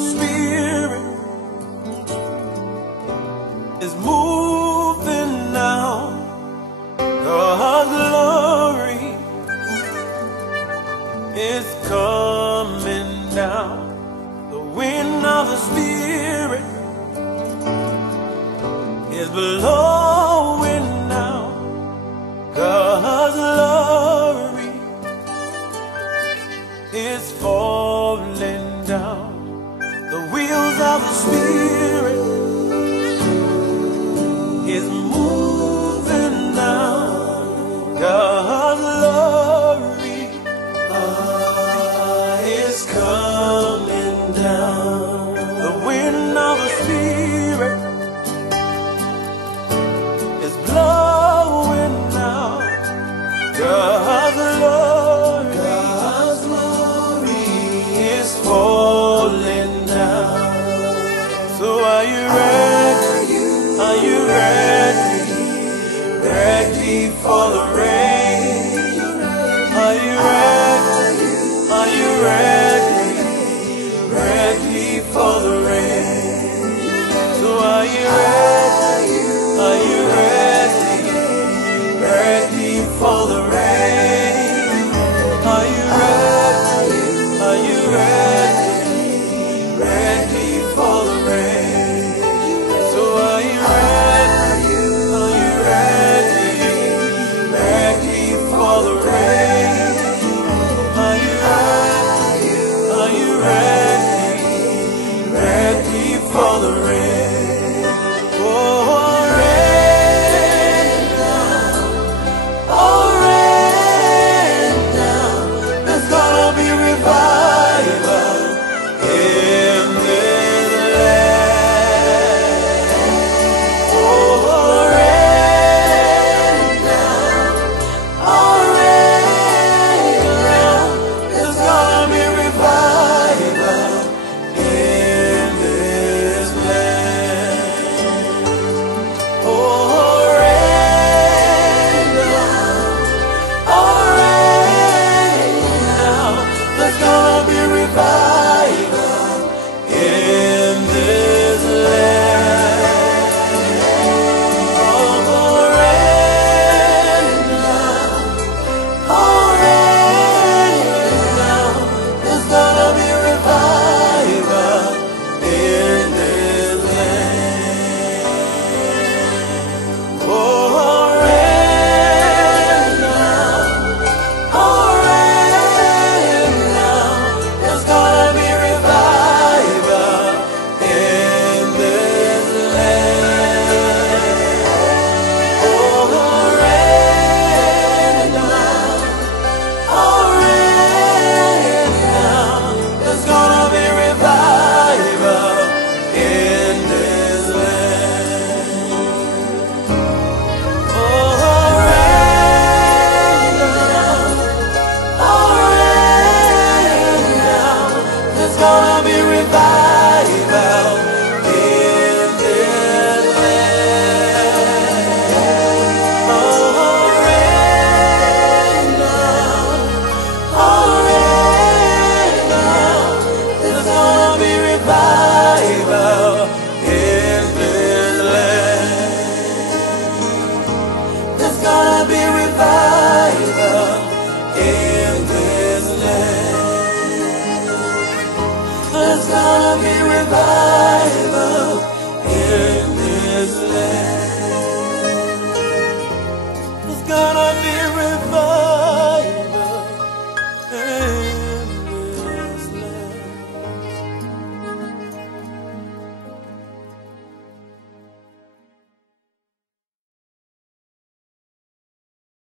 Spirit is moving now. God's glory is coming down. The wind of the Spirit is blowing now. God's glory is falling down. The wheels of the Spirit is moving now. God's glory is coming down. The wind of the Spirit is blowing now. God's glory is falling down. So are you ready? Are you ready? Ready for the rain? Are you ready? Are you ready? Ready for the rain? So are you ready? Are you ready? Ready for the rain?